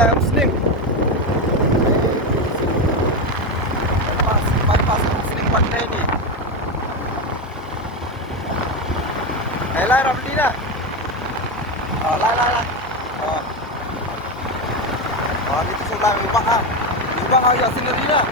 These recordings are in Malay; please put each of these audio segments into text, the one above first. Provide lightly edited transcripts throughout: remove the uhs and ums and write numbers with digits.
wilayah UMSNING. Bypass UMSNING banda ini. Lai beli dah. Lai. Itu sebelah lubang ah. Lubang ah ya sendiri dah.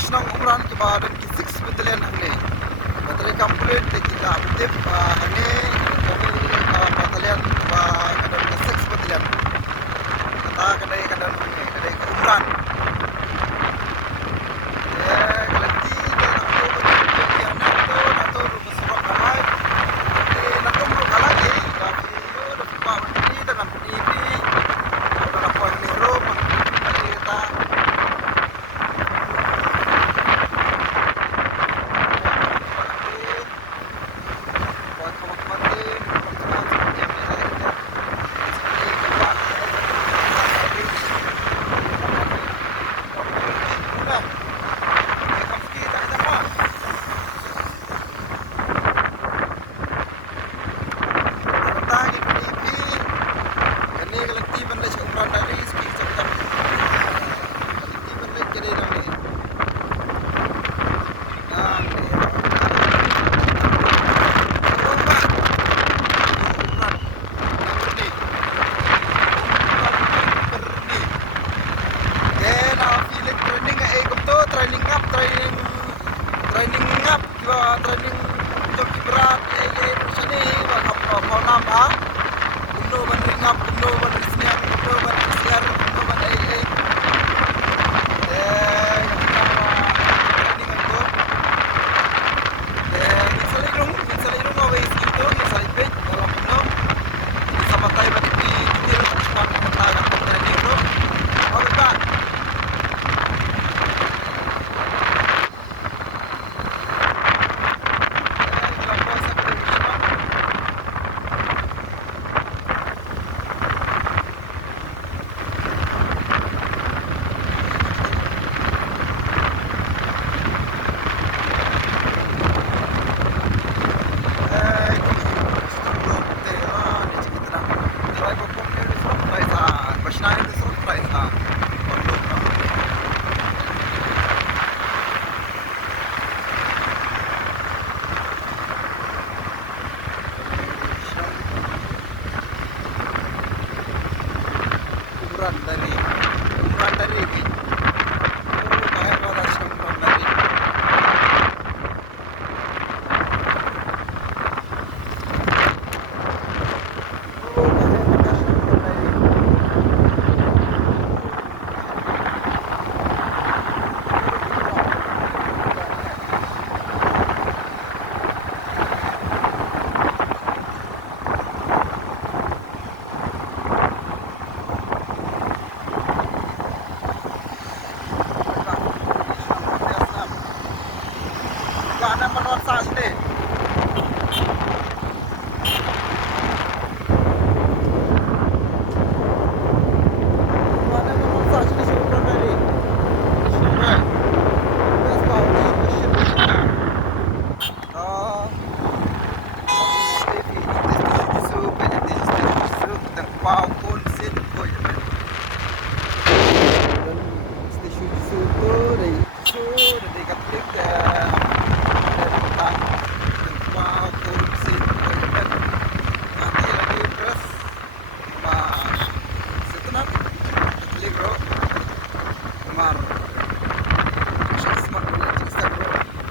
senang umran ke badan ke 6 battalion hangne. Battalion complete ke kita aktif hangne kami battalion ke 6 battalion. Kata kadai kadai umran. Training joki berat sini mau nambah kuno meneringap kuno menerisiar kuno menerisiar kuno menerisiar training itu misalnya ngawe itu misalnya page dalam kuno bisa pakai bagi kita lakukan tentang training itu oke Pak. Umuran dari ini kayak pada umuran dari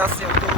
gasnya untuk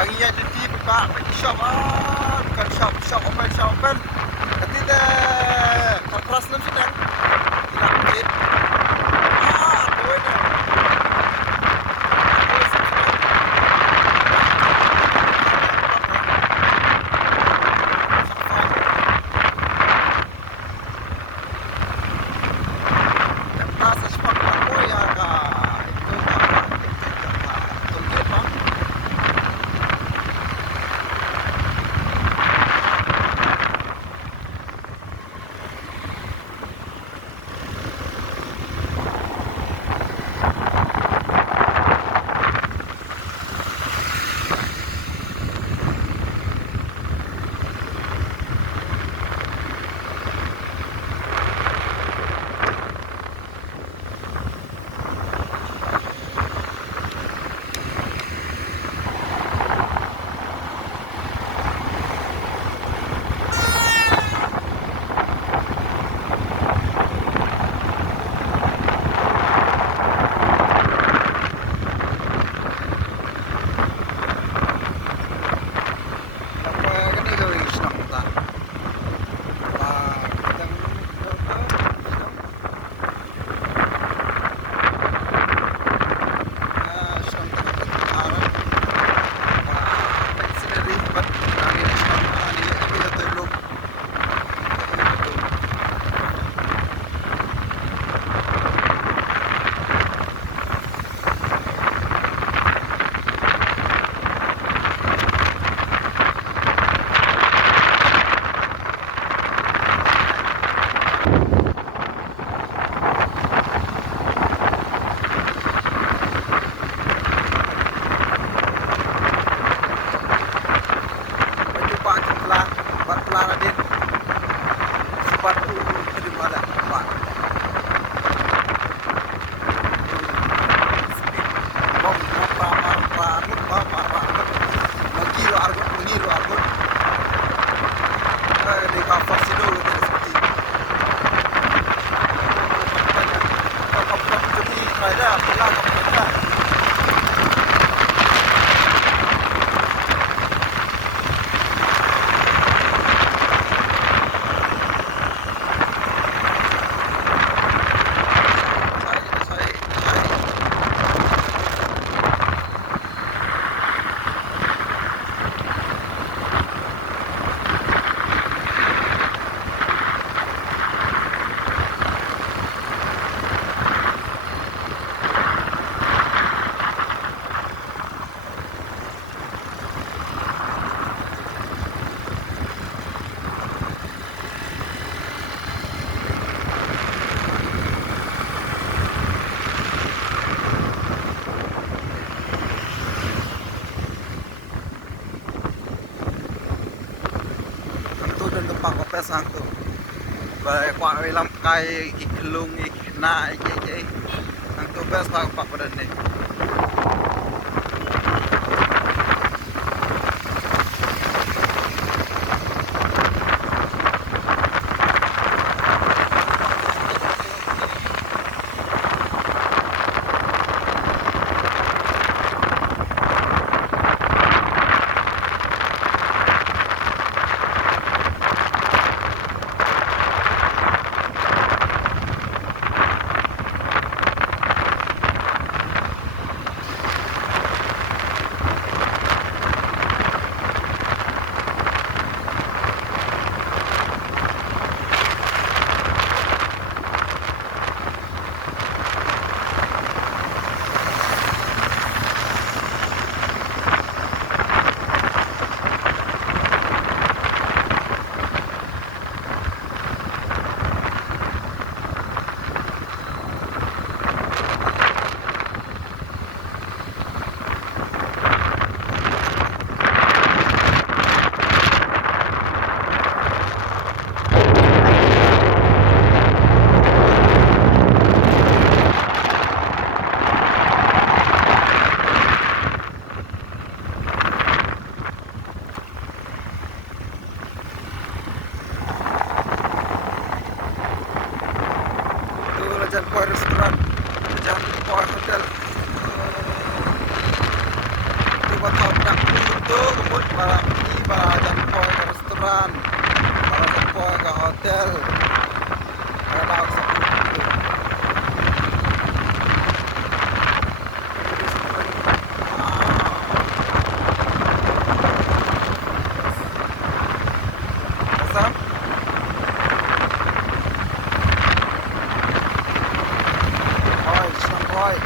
baginya jadi buka bagi shop bukan shop open nanti dah keras nem sedang tidak mungkin boleh pak kopes sang tu baik pak wilam kai kelung na ang tu bes pak pada ni hotel anak SCOOTY. Asam? Oi, senang oi.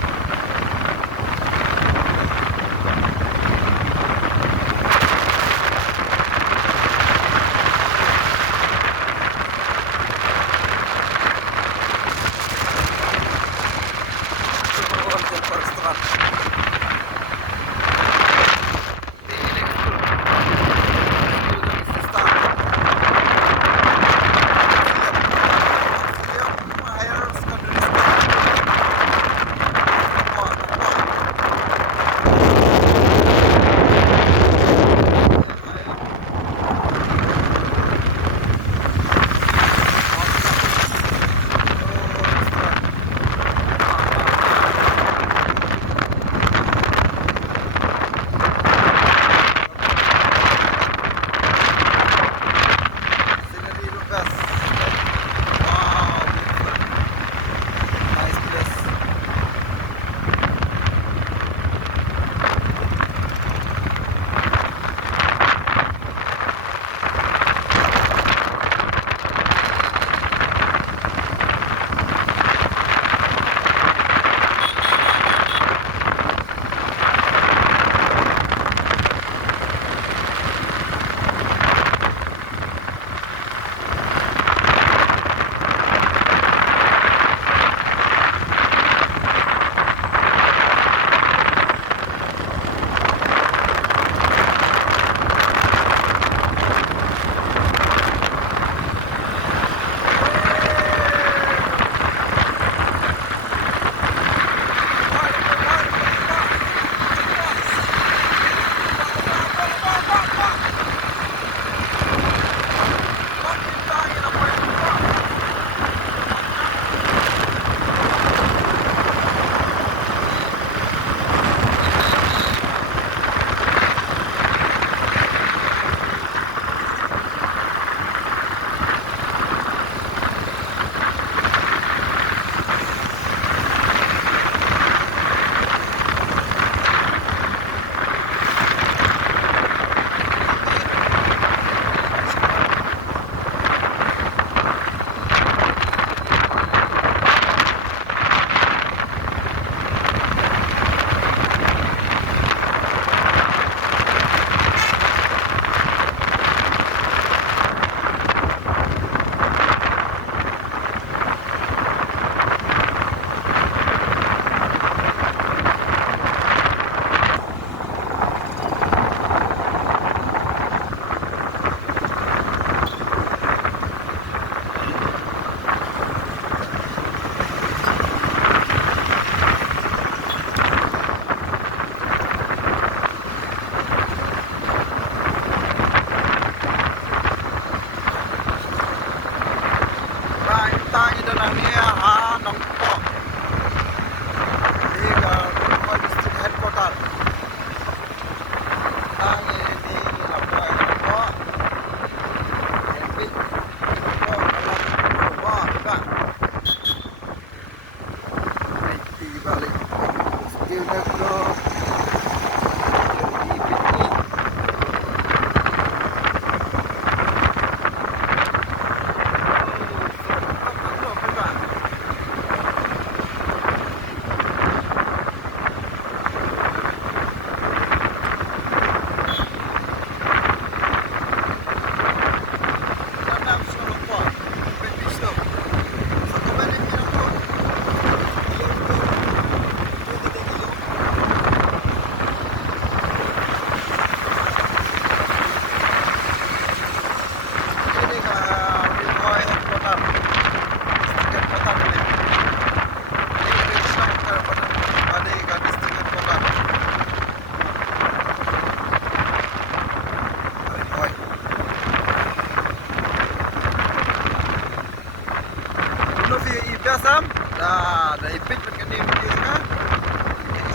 Sam, dah ipit macam ni dia kan.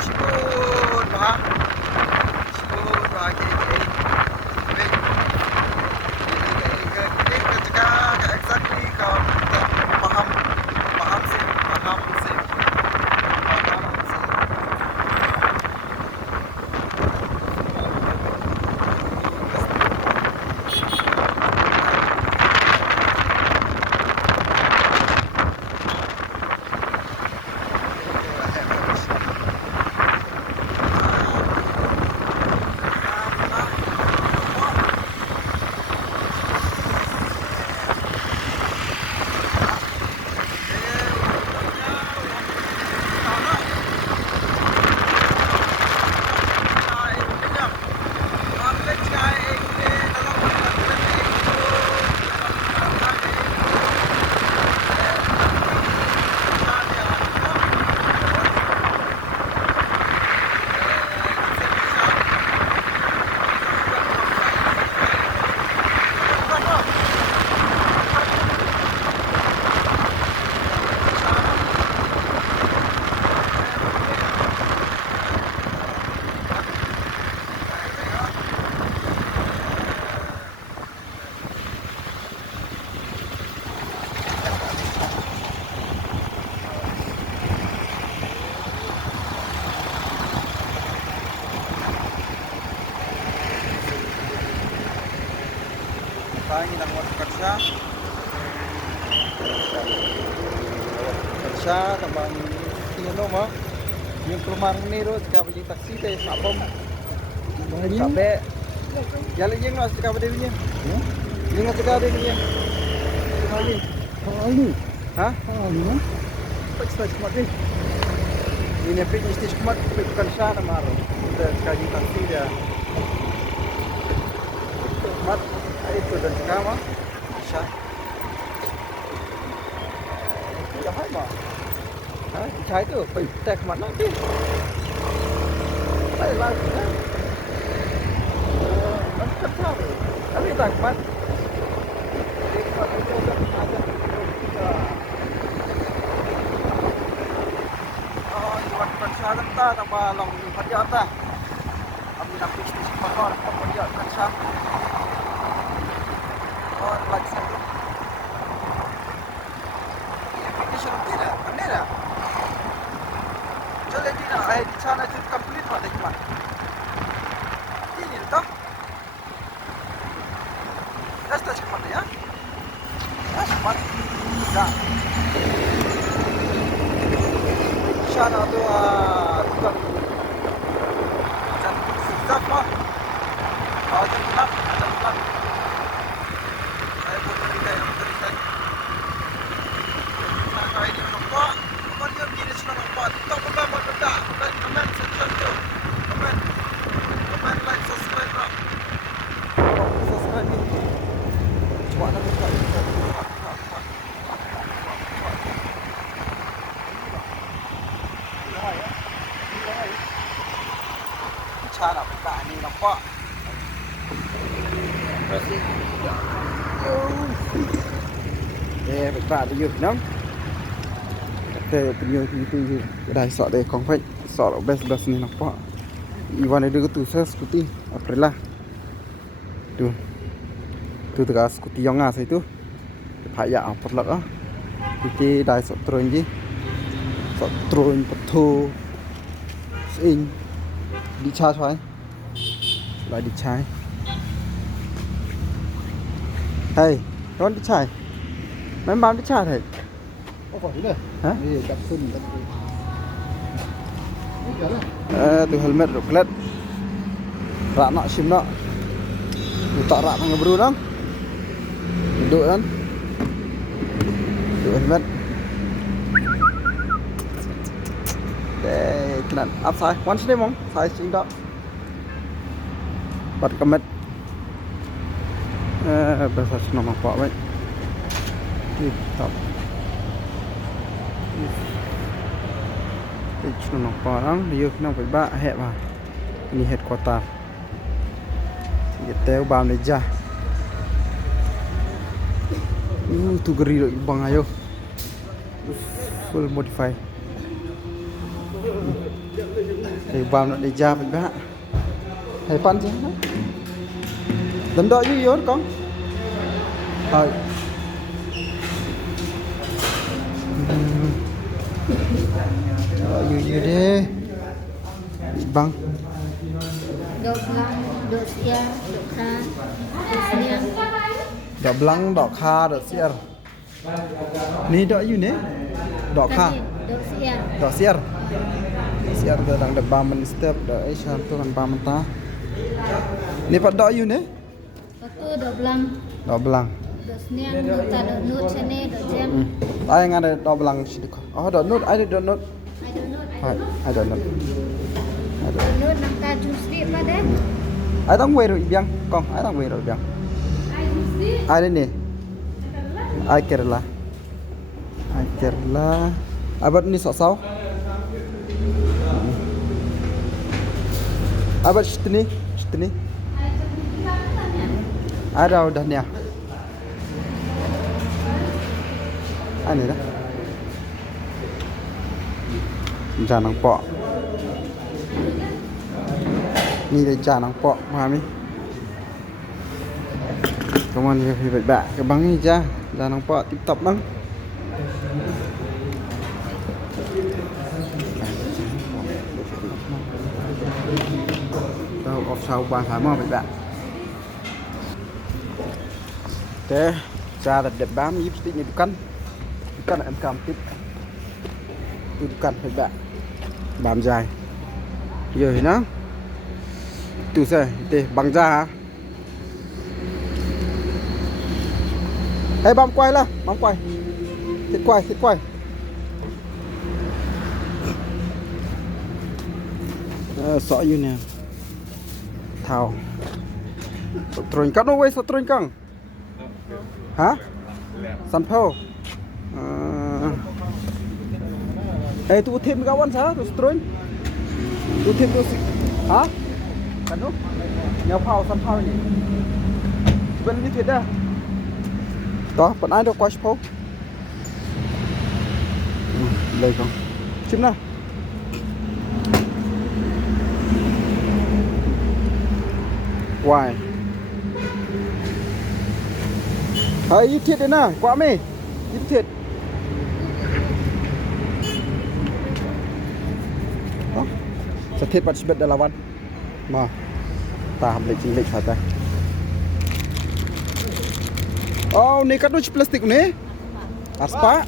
Sebut bah. Sebut bah kita. Baik. Kita cakap exact Karsha. Karsha tambang sino mo? Yung perumahan ni ro sekarang pergi taksi teh sapom. Sampai jalan yang lah sekarang dia punya. Yang sekarang dia punya. Kali. Hah? Kali no. Pas kumat ni. Ini pergi mesti kumat pergi Karsha nama ro. Kita pergi taksi dia. Kumat itu dan sekarang Karsha. Dah hai mah. Hah? Cai tu pergi tak kumat nanti. Hai lah. Mantap tau. Tapi tak kumat. Karsha ta tambah long kerja ta. Kami nak bisnis motor kerja Karsha. Oh, lagi satu. Ini sudah tidak, mana? Jadi tidak, di sana itu complete pada gimana? Ini tak? Dah start kemana ya? Dah cepat. Dah. Sana tu tukang cantik sedap lah. Cantik. Saya pun berikan. Nah, ini nampak. Nampak dia begini sudah nampak. Tak apa benda. Komen sekian tu. Komen like subscribe lah. Subscribe ni. Cuba nak buka. Cara buka ni nampak. Buka tu yuk nam. Kata punya itu dah sok deh konflik sok best ni nampak. Iwan ada tu SCOOTY APRILLA. Tu tu SCOOTY yang ngas itu. Payah perlak ah. Kita dah sok turun je. Sok turun petu. Sing đi cha thôi lại đi chai hey con đi chai mấy bạn đi chai thầy Không phải này. hả Đi đặt xuân. từ helmet rồi klet rạ nọ sim nọ tạo rạ thằng bru đó đội đó đội helmet để kena upside once ni mong saya sing dak bat kemet bahasa senang nampak baik top senang nampak orang dia kena phải bạ hẹp à ini headquarter kita bam leja tu geri bang ayo full modify thì vào nó để ra mình bác thầy pan chứ lần đợi như yếu con rồi như thế băng đỏ blanc đỏ kha đỏ xier ní đợi như thế đỏ kha đỏ xier siar kadang ada bamen step dah siar tu kan bamen ta ni pat dak you ni Aku dah belang. dak belang Dah senian kita dah note sini dah jam. ai yang ada dak belang sidik oh dak note I don't know I don't know. I Note nak ta jus di pada. ai tang way rồi biang kong ai tang way rồi biang I jus di. ai đây nè ai Kerala abad ni sok sau abad shtini ada udah ni ini dah janang pok ni là janang pok mami công an về vậy bạ cái băng này cha janang pok tiếp tục băng tao off sau ba tháng mà vậy bạn Teh, cara đẹp bám giúp tí như căn em cầm tiếp căn phải bám dài giờ thì nó từ xe để bằng ra hả hey bám quay là bám quay thiết quay sợ như nè thao trốn cắt nó quay sợ trốn căng hả sẵn phao ê tụi thêm cái quán sao tụi trốn tụi thêm tụi hả kan tu nhau phao sẵn phao nhỉ bên như thế đó đó bọn ai đâu quay phao đây không chim nào quay ít thiệt đấy nè quá mê ít thiệt đó sẽ thiệt bắt bật là văn mà ta làm lịch trình phải đây oh này cắt đôi plastic này aspa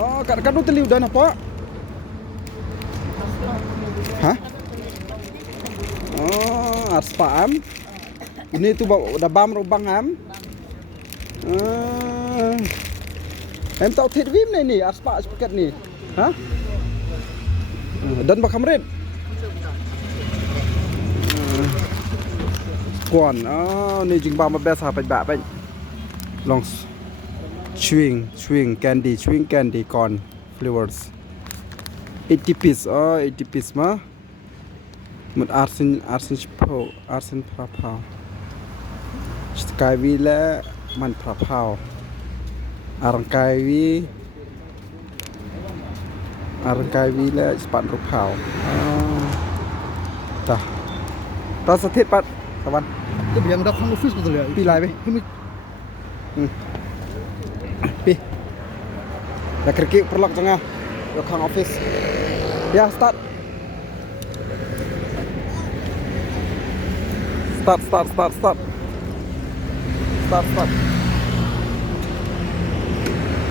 oh cắt đôi teliu dan apa hah oh aspa am ini tu udah bam lubang am em tạo thiệt vim này nè aspa sepakat nih hah dan bakal meret còn này chừng bao mà bé sao phải bạ bệnh long chewing candy còn flavors 80 piece 80 piece mà một arsen prapao sky vi làมันprapao arangkai vi là span prapao ta sẽ thiết bạn các bạn Itu yang dah kan office betul ya. pi lại đi pi dah kerki perlak tengah yo kang office ya start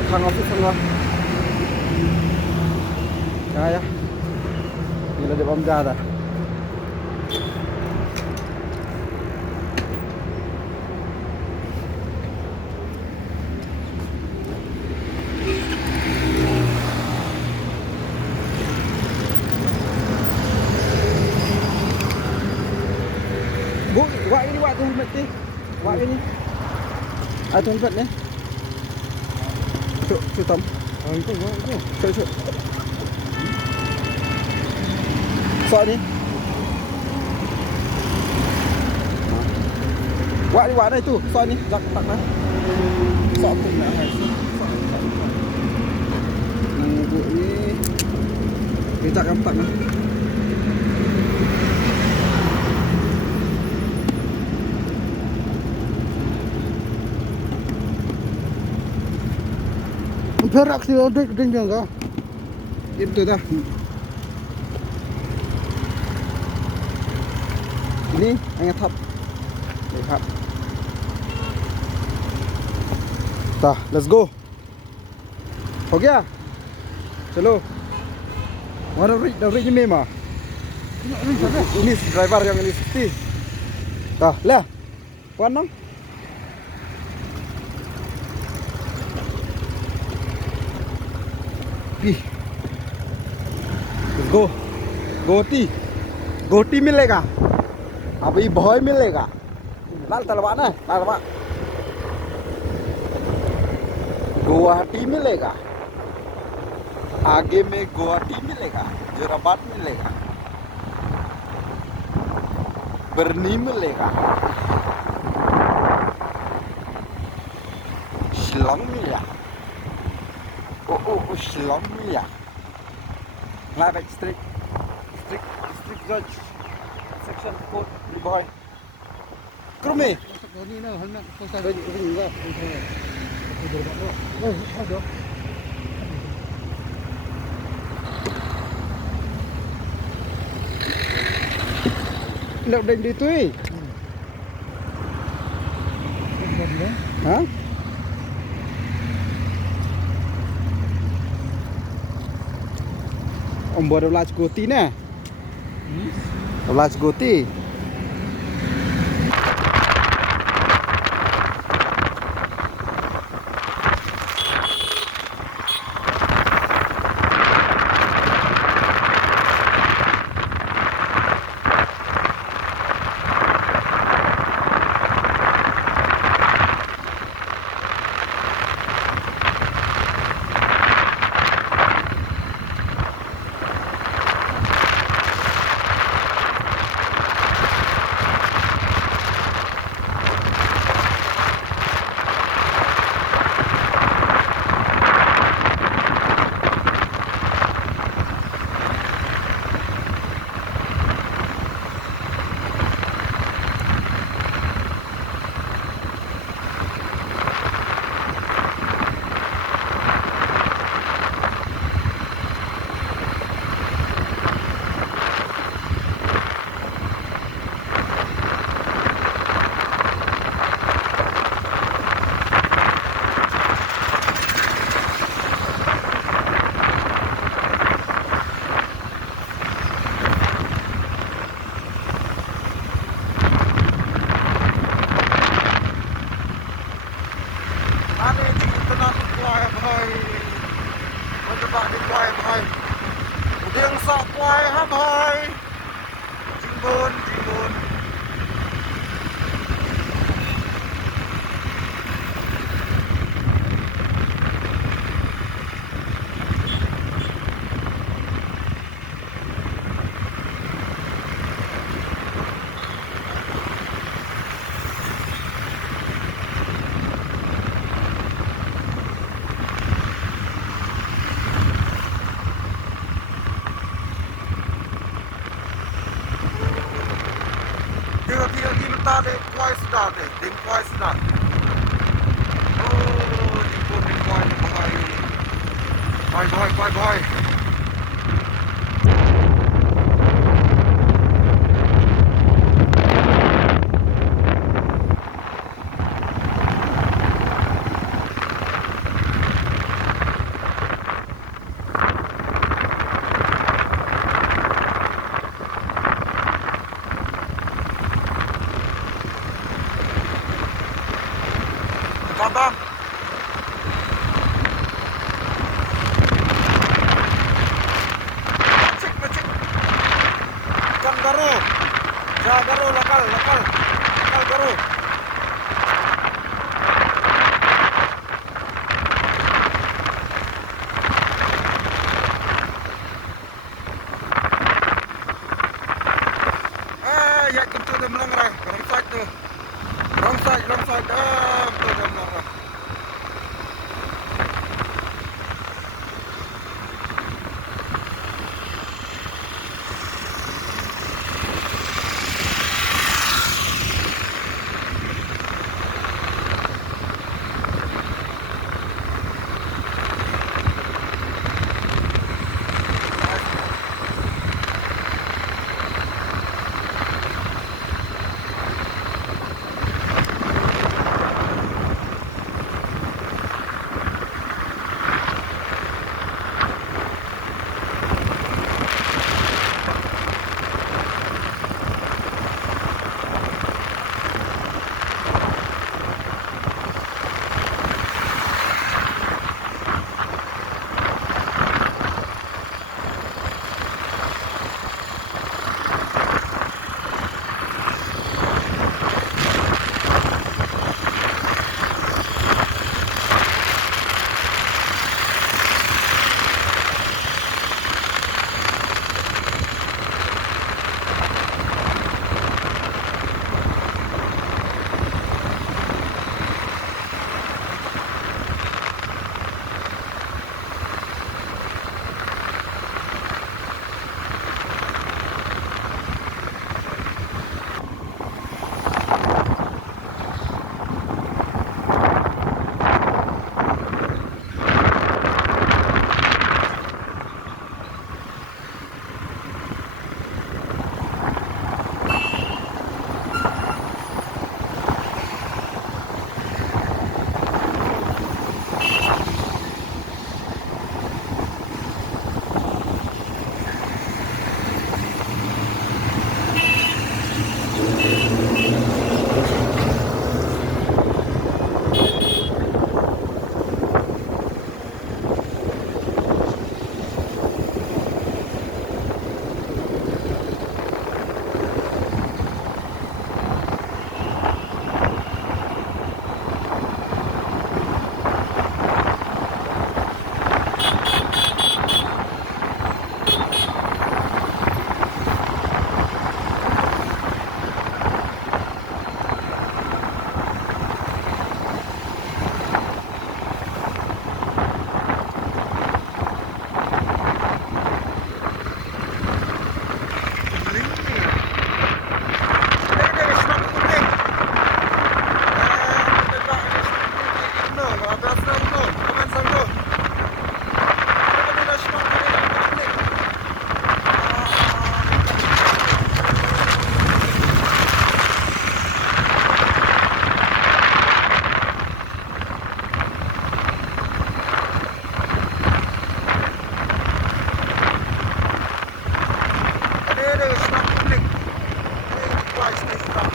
kang office tengah ya ini ada bom dah Bu, wak ini wak tu helmet ni. Wak ini. Ah tu helmet ni. Cuk Tom. Oh itu. Cuk. Sok ni. Wak ni tu, sok ni, jak tak nah. Sok tu nak hai. Bu ni. Ni jak tak nah. Perak sih ada dengan kah? Itu dah. Ini hanya tap. Lihat. Dah, let's go. हो गया? चलो. Mana reach ni mah? Ini driver yang ini sih. Dah, lah. Puan dong. गोटी मिलेगा अभी भय मिलेगा लाल तलवा ना तलवा गुवाहाटी मिलेगा आगे में गुवाहाटी मिलेगा जोराबाद मिलेगा बरनी मिलेगा शिलोंग मिलेगा शिलोंग मिलेगा Live strict judge section code di bawah. Krumi. Ini nah hendak pasal ini juga. Oh, ada. Nak dah di tu. Hah? buat belah SCOOTY ni. Belah SCOOTY. Bye. Pasal tu, komen sanggup. Kita dah semua kali. Ada semua publik. Twice this time.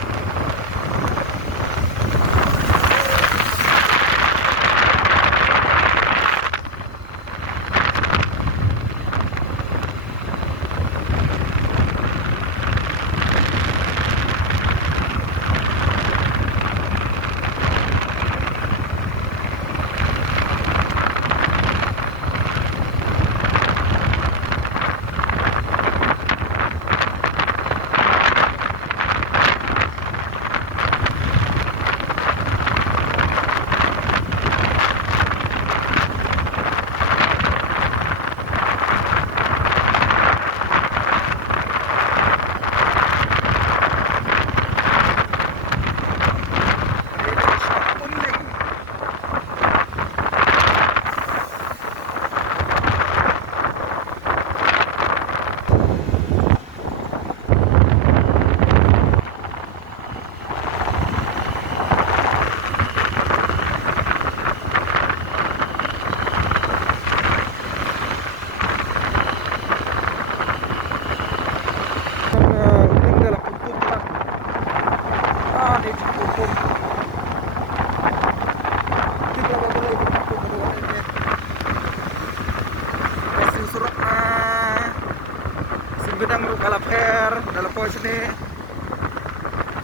Sumbenang ru kalaper dalam poin sini.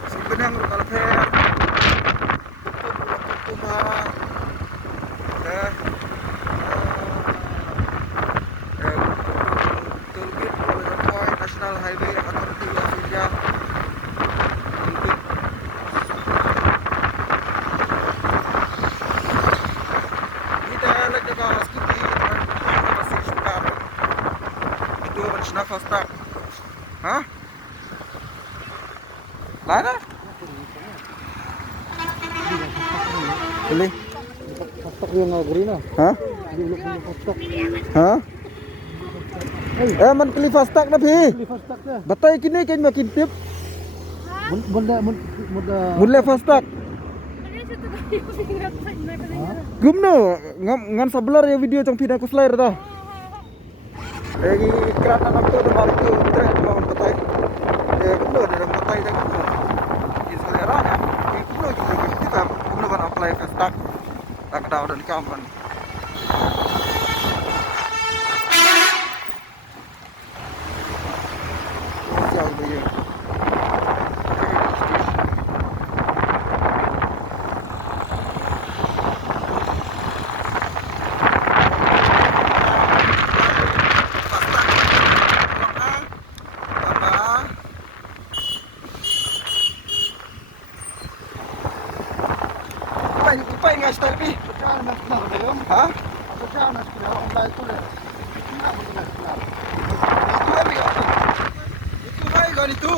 Sumbenang ru kalaper. Kumah. Turbit poin National Highway Authority of India. Kita lagi ke SCOOTY masih suka. Itu bersama fast track. Hah? Mana? Boleh. Pastak yung green. Hah? Hah? Man kali fast track na pi. Pastak dah. Batay kini kain makin tip. Bunda. Mula fast track. Gumno ngan sablar ya video trong pina ko slide ta. Lagi kerana nak tu dah balik tu trend mau batay. Gumno dah batay dah gumno. Di selera ya. Gumno kita gumno ban apply fast track. Tak dah dan kawan. Sial dia. Apa yang ngas tadi? Hah? Itu apa ya? Itu hai kan itu?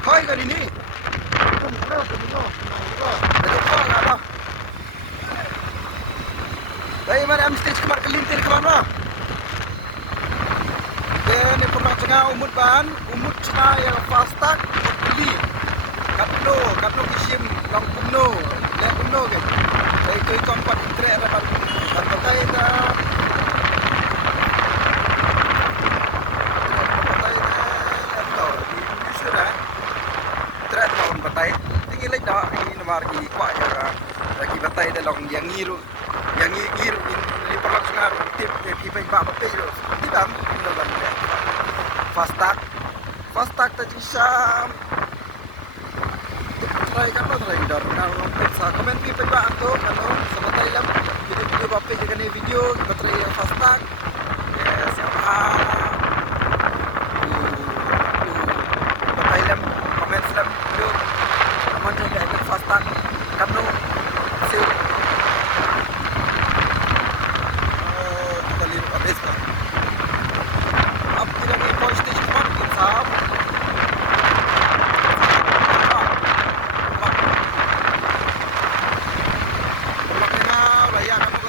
Hai kan ini? Ada apa? Baik mana mesti kemar kelintir ke mana? Ini pernah cengah umut ban, umut cina yang fast track beli. Kapno kisim long kumno, lihat kumno kan. Itu tempat trek dapat batai dah. Batai dah tahu di Indonesia dah. Trek dapat batai. Tinggi lagi dah ini nomor lagi kuat ya. Lagi batai dah long yang ngiru ini perlu sengar tip kita bawa batai tu. Tidak dalam fast track tu sam. Try kan lo try dar kalau sa komen kita ba to ano sa matay lang video bape jaga ni video kita try fast track yes matay lang comment lang video naman jaga itu fast track kan lo kasi kita lihat habis kan ab kita ni police station kan sahab Layan ako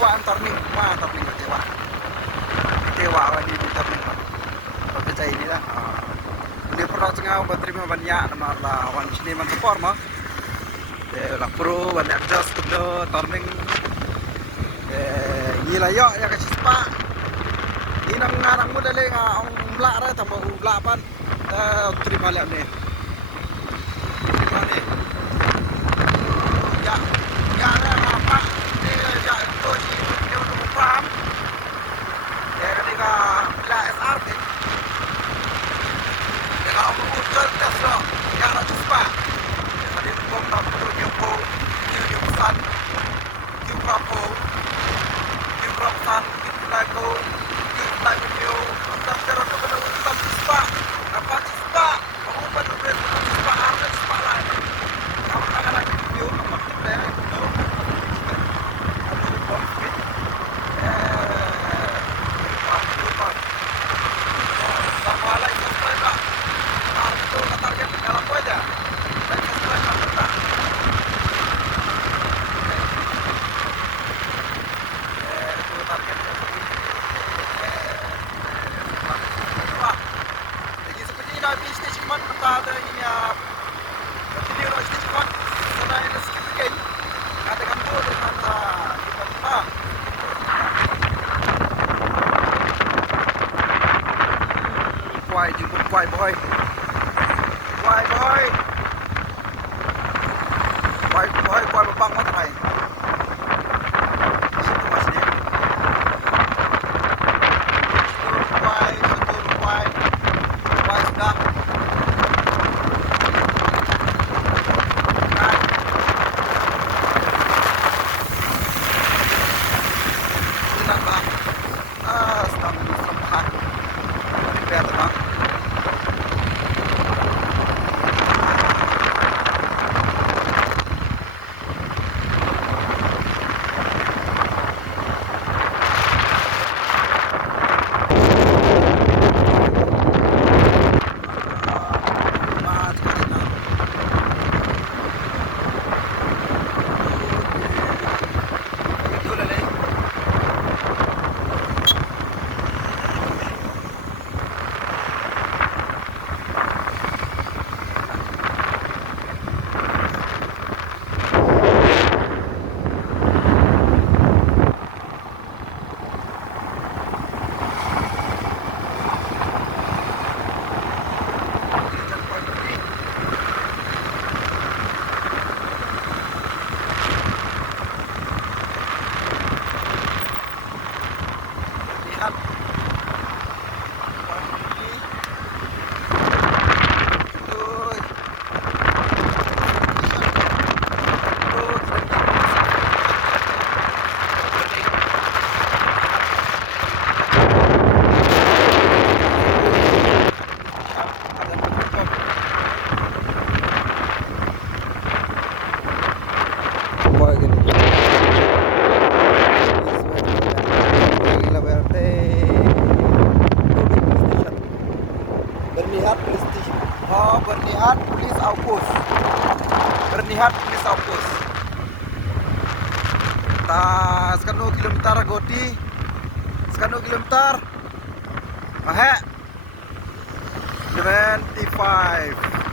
kecewa turning kecewa ini di turning oke saya ini lah ini pernah cengaw berterima banyak nama lawan sini mantap mah lah pro banyak adjust ke turning gila yo ya kasih spa ini ngarang muda le ngong blak ra tambah blak pan terima lihat nih ya apa ya itu sih dia udah paham ya ketika blak SRT ya kalau mau cerdas lo ya harus spa tadi bom tampil dia pesan dia prapo lagu video tentang terus tentang spa apa spa mau pada spa ada spa lain kalau ada lagi video apa kita itu sama lagi subscribe itu target dalam aja like subscribe kita itu target di stage kemat ada ini ya video di stage kemat sana ini skip game ada kamu dengan kita quay jemput quay boy bebang motor này situ masnya quay sudah bernihat police outpost sekarang kilometer goti sekarang kilometer ahe 25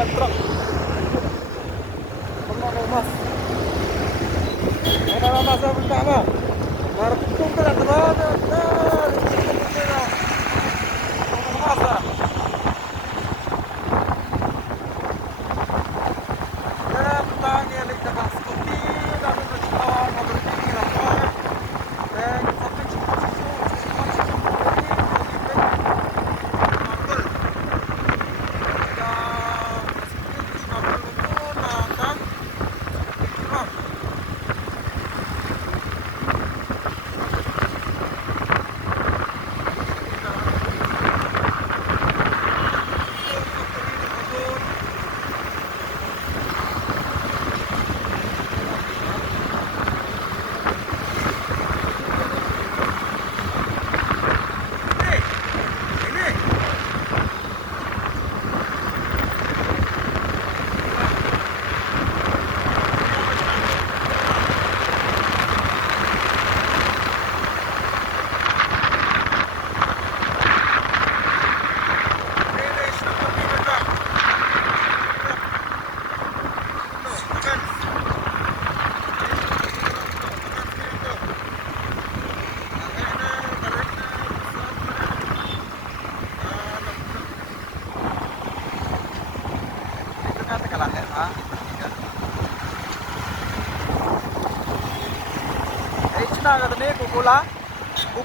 ban truk. Pengawal mas. Ada masa pertama. Markum telah terada. Masa. Dan tanya lagi dengan skuti dan berjalan mobil tinggi ramai. Dan sampai cipu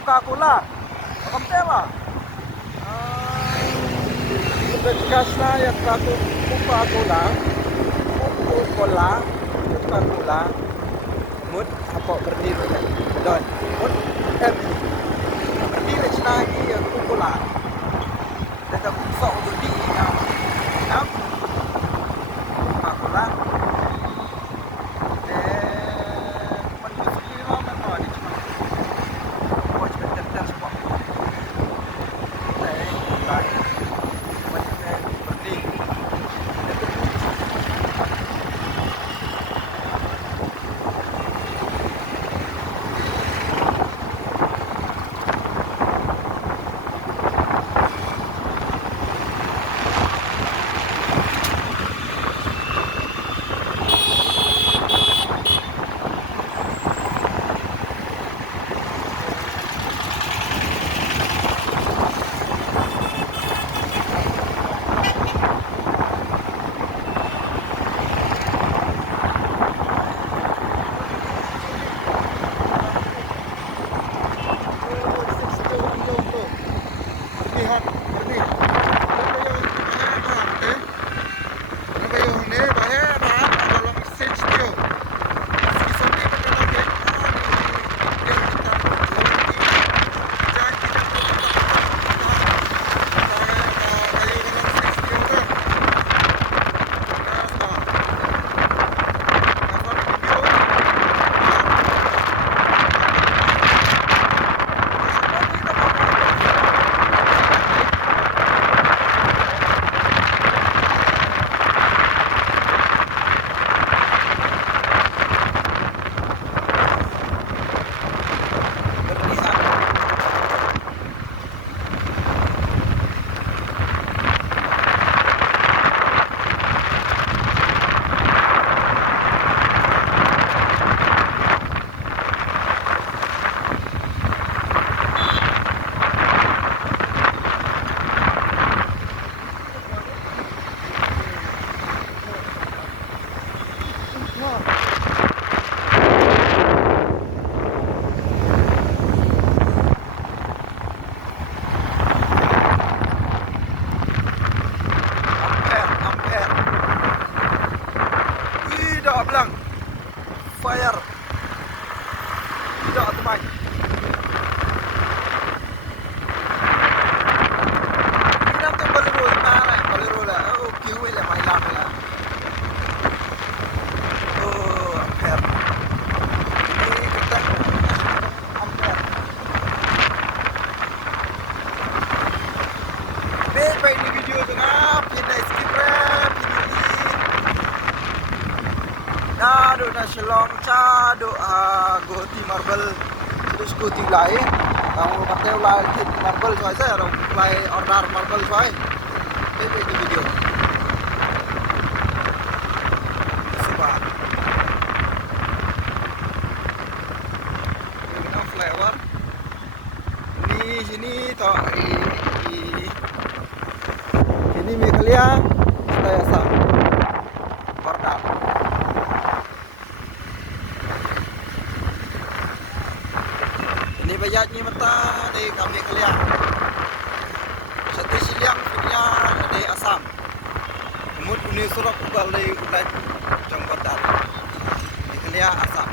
Coca-Cola, apa tema? Kasna yang satu Coca-Cola, Coca-Cola, mut apa berdiri dan mut berdiri Cina ini yang Coca-Cola, dan tak bisa untuk diingat, Coca-Cola. Fire tidak teman. Kita tu baliru mana? Baliru lah. Oh, kiu lah, malam lah. Oh, ampere. Ini kita ampere. Baik ini video tu ngap, kita skip rap. Nado na Shillong cha do goti marble terus goti lai kamu pakai lai marble soalnya saya lai order marble soalnya ini video Ini Meghalaya, saya Assam. Bordar. Ini bayatnya mata di kami Meghalaya. Satu siliang punya di Assam. Umur punya surat balai ulat jang bordar. Meghalaya Assam.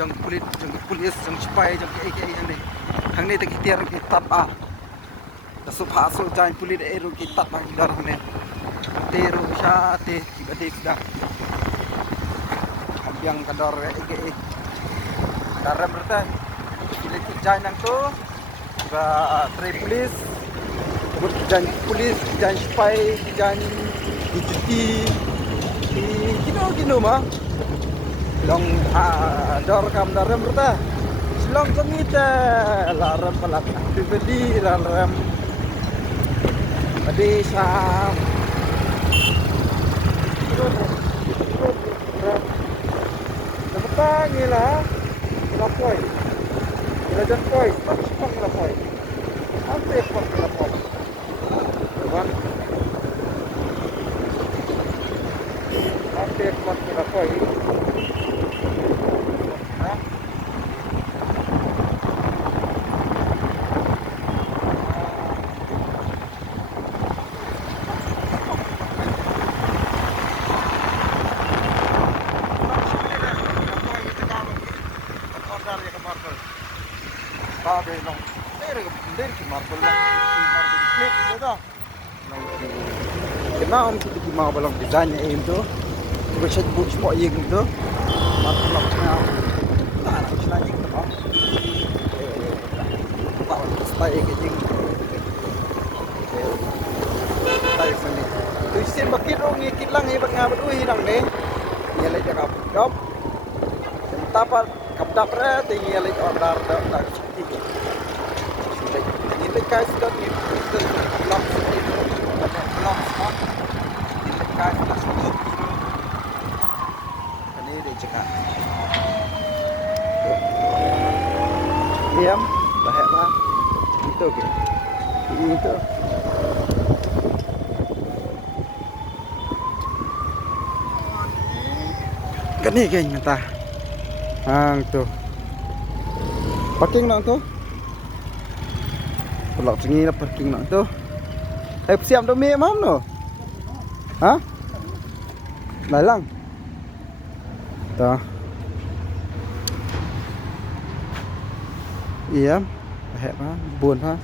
Jang pulis jang cipai jang ke yang ni hang ni tak tiar kitab supha so jang pulis eru kitab bang dar ne teru sha te tiba dah yang kadar ke daram berta pilih jang nang tu ba tri pulis buat janji polis, janji spy, janji dicuti, kino mah. Long ada rekam dalam berta. Silong sengita larem pelak dibeli larem. Adi sam. Nampak ni lah. Lapoi. Jalan poi, sepang lapoi. Hampir sepang lapoi. Tuan. Hampir sepang lapoi. Ha? Sabi nung dari marble plate itu dah. Kenapa mesti di mau balong desainnya itu? Coba saya buat semua yang itu. Marble nya tak nak senang itu apa? Tak style kecil. Style seni. Tu sen bakit orang ikit lang hebat ngabut hilang deh. Ia lagi cakap job. Tapat kapdak re tinggal lagi order dak citi. Ini guys sudah di blok itu. Blok spot. Ini guys sudah scoop. Ini dia cakap. Diam, bahaya itu ke. Itu. Gani geng entah. Hang tu. Parking nak tu. Pelak cengi lah parking nak tu. Siap tu mi mam no. Ha? Lalang. Ta. Iya. Bahaya ha, buồn ha.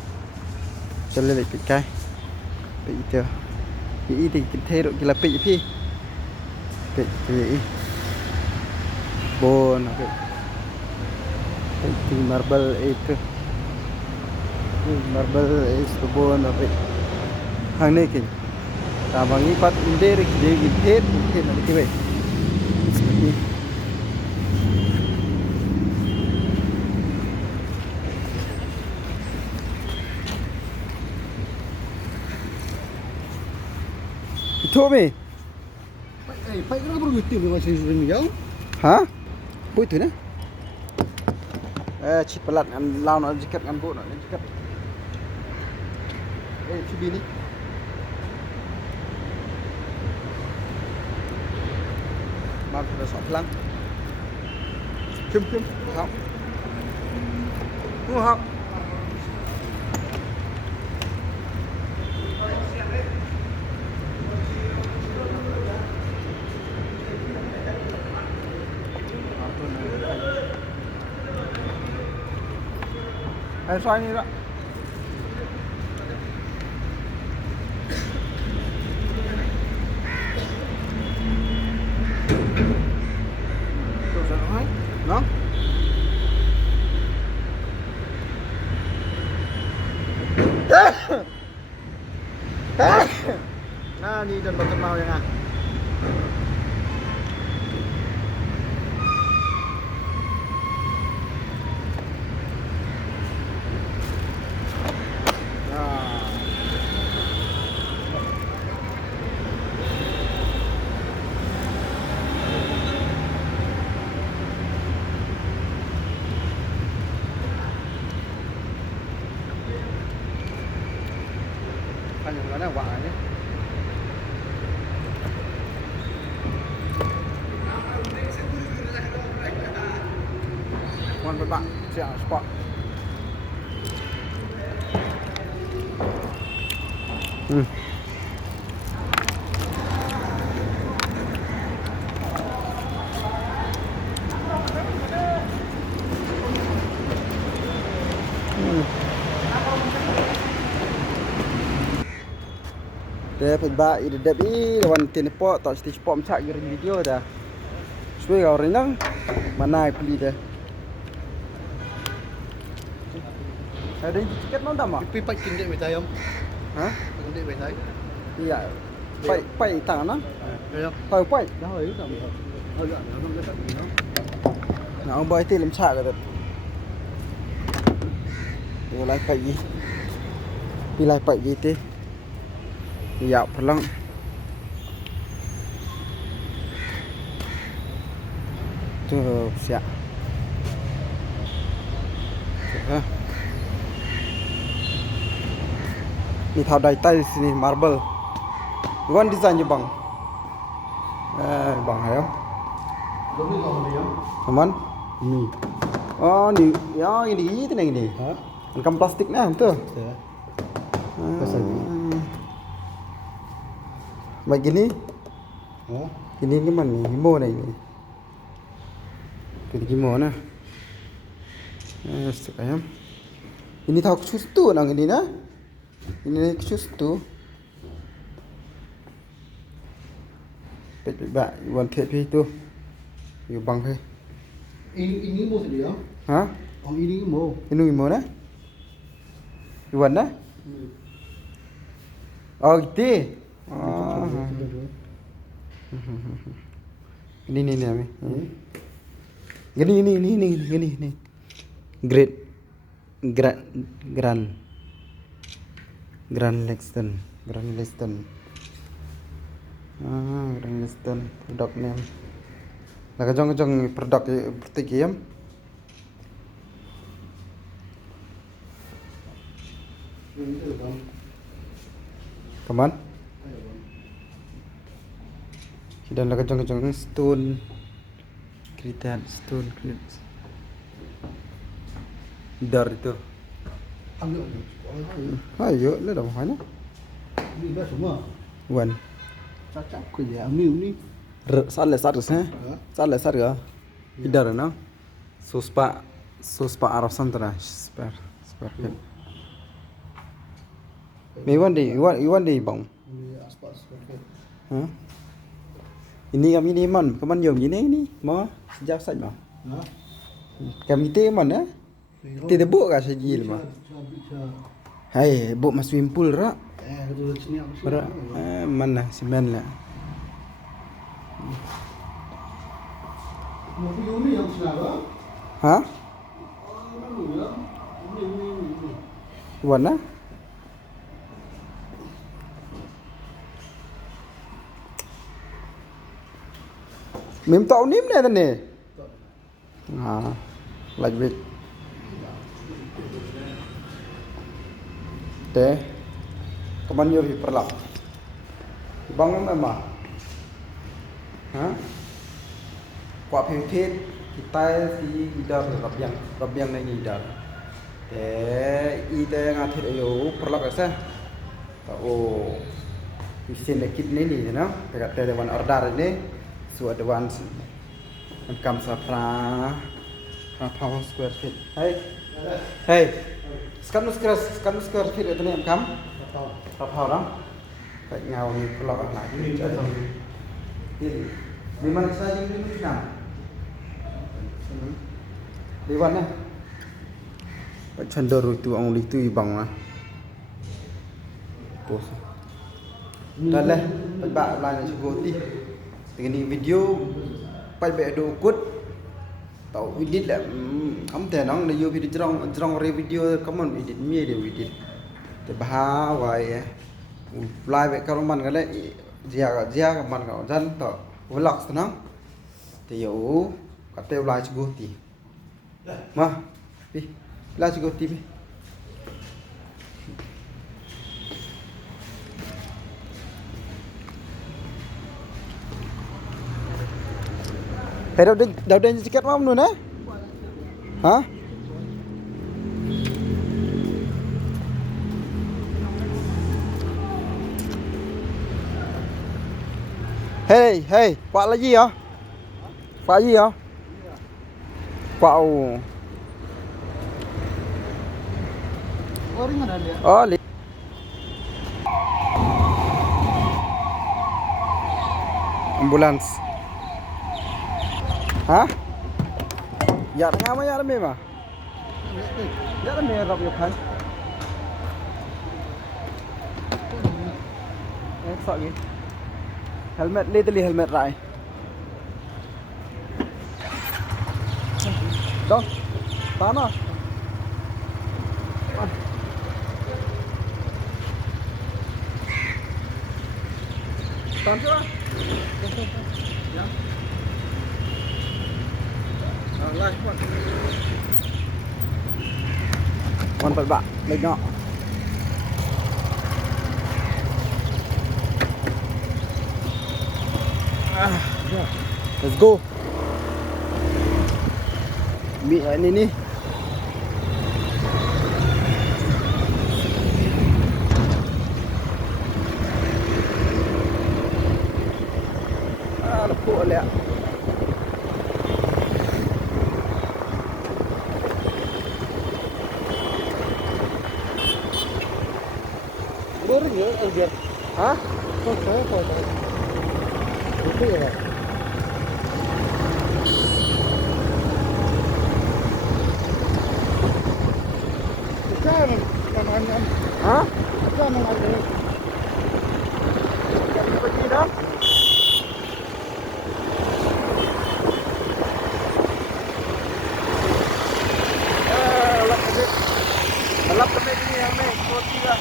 Cho lên lại cái. Bị chưa. Bị thì thế độ kia là bị phi. Bị bon itu marble itu bon hang ni kin tabang ipat indir dia git mungkin ada kiwe itu me Pai kenapa begitu ni masih sering jauh? hả bụi thử nè chít bật lặn ăn lao nó chỉ cắt ăn bộ nó chỉ cắt đây chú bi đi mang cái sọt lăng chum không mua không xoay như vậy nó đi dần vào chân màu nha. Yang mana warnanya? One berbak, siap spot. Dia perbak ide debi lawan tinepok tak stage pom cak giring video dah. Suai kau renang mana beli dah. Ada tiket mana dah mak? Pipai kindek macam ayam. Hả? Con đi về thấy. Dạ. Pai tang nó. Đây không? Tao pai. Đó ấy tầm hơi gần nó không có tận nó. Nah, ông bay ti lim cha ka dat. Yo lai pai gi. Pi lai pai gi ti. Dạ phalang. Tu sia. Ha. Ni thau dai tai sini marble. One design je bang. Bang hay không? Giống như còn gì không? Teman? Ini. Oh, ni ya ini tu ni. Hả? Kan plastik nah, betul. Dạ. Pasal ni. Baik gini, Hả? gini ni mana ni? Himo ni. Kita himo nah. Sekarang. Ini tahu khusus tu nang ini nah. Ini khusus tu. Pet ba, one pet tu. Yêu bang thôi. Ini mua gì không? Hả? Ông ini mua. Ini himo nah. Iwan nah. Oh, gitu. Ini ni ni. Gini. Great Grand Lexington. Grand Lexington product name. Lah kejong produk bertik yam. Teman. Dan lah kejong stone. Kritan stone krit. Dar itu. Ambil. Ayo, le dah mana? Ini dah semua. Wan. Cacap ke ya? Ini. Salah ke? Salah ke? Idar na. Suspa Arab Santara. Super. Iwan di bang. Ini aspal seperti. Hah? Ini kami ni man, kaman jom ini. Mau sejak saja. Hả? Kami tu man ya. Tidak buk kah sejil mah. Hai, buk mas swimming pool rak. Itu sini apa sih? Rak. Mana semen lah. Mau pergi ni yang sana. Hah? Ini. Warna? Mem tahu nim ni tadi. Lightweight. Teh. Kapan yo perlak. Bang memang. Hah? Kuat pempit kita si idar rabyang na idar. Ite ngathit ayo perlak asa. Oh. Mesin lekit ni na. Dekat telewan order ni. So advance kam sa pra power square feet. Hey. Sekarang square feet itu ni kam. Power dah. Kayak ngau ni pelak lah. Ini. Di mana saja ini nak? Di mana? Cendor itu orang itu ibang lah. Pos. Dah lah. Bak lain SCOOTY. Dengan video pai be do kut tau edit lah am te nang le yo video jrong video kaman edit mi de edit te ba wai live be kaman ka le dia kaman ka jan to vlog nang te yo ka te live SCOOTY ma pi live SCOOTY pi Dah tiket mam nu na? Hah? Hey, Pak lagi ya? Pak lagi ya? Pak Orang ada dia. Oh, ambulans. Hah? Ya tengah apa ya mah? Ya meh rap yo kan. sok lagi. Helmet literally helmet rai. Dong. Tanah. Tan chưa? Ya. Lại con. Con bật bạ, lên nhọ. Let's go. Mị ini nih. Lepuh leh. Boring ya, biar. Hah? Kok saya kok. Itu ya. Bukan, namanya. Hah? Bukan namanya. Jadi pergi dah. Lap kami ni yang ni, SCOOTY lah.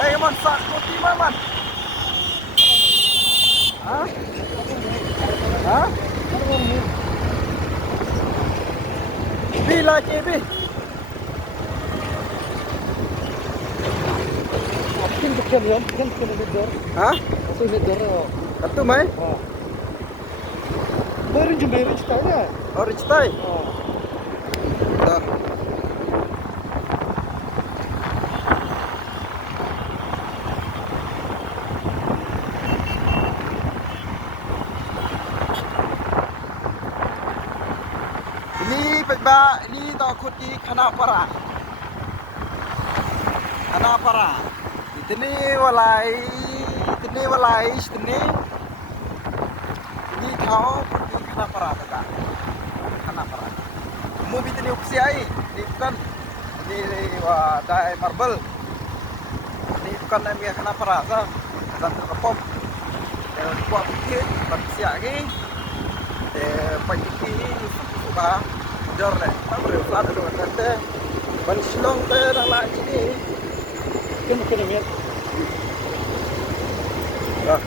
Hey, man, sak SCOOTY man. Hah? Hah? Bi lagi bi. Mungkin bukan ya, kan kena didor. Hah? Atau didor. Satu mai? Baru jumpa tahu ya. Oh, Ricetai. Dah. Ini pegba, ini takut di KHANAPARA. KHANAPARA. Ini walai, ini. Ini kau pergi KHANAPARA tak? KHANAPARA. Mau bikin opsi ai, ini bukan. Ini wah dai marble. Ini bukan namanya KHANAPARA sah. Sampai kepom. Kalau buat bikin, opsi lagi. Pagi ini suka jor le. Tak boleh usah dulu kata. Banslong te dah lah ini. Kena lihat. Dah.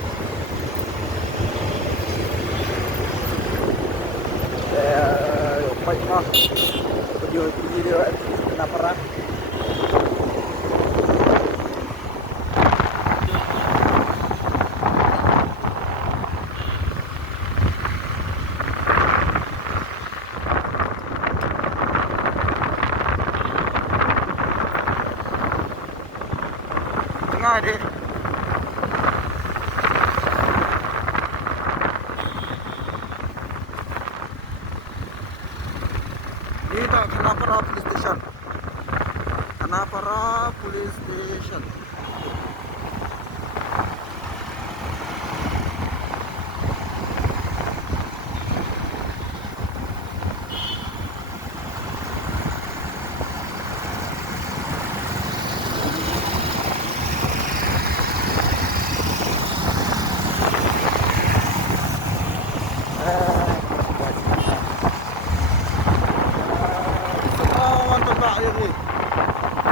Baik mah. Video KHANAPARA. Tengah deh. Ini tak KHANAPARA Police Station. KHANAPARA Police Station.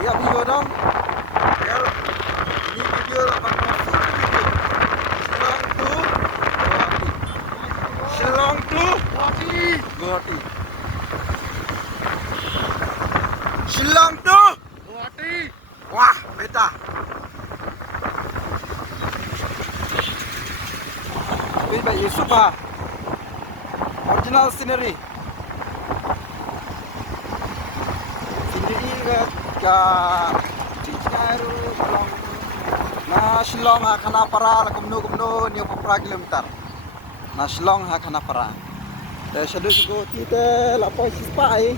Lihat video dong. Ini video 8 Shillong tu Guwahati. Shillong tu Guwahati. Wah, beta. Tapi Pak Yusuf ah. Original scenery. Ka Cicaru Shillong na Shillong ha KHANAPARA la kumno ni papra kilometer na Shillong ha KHANAPARA te shadu ko tite la poi spai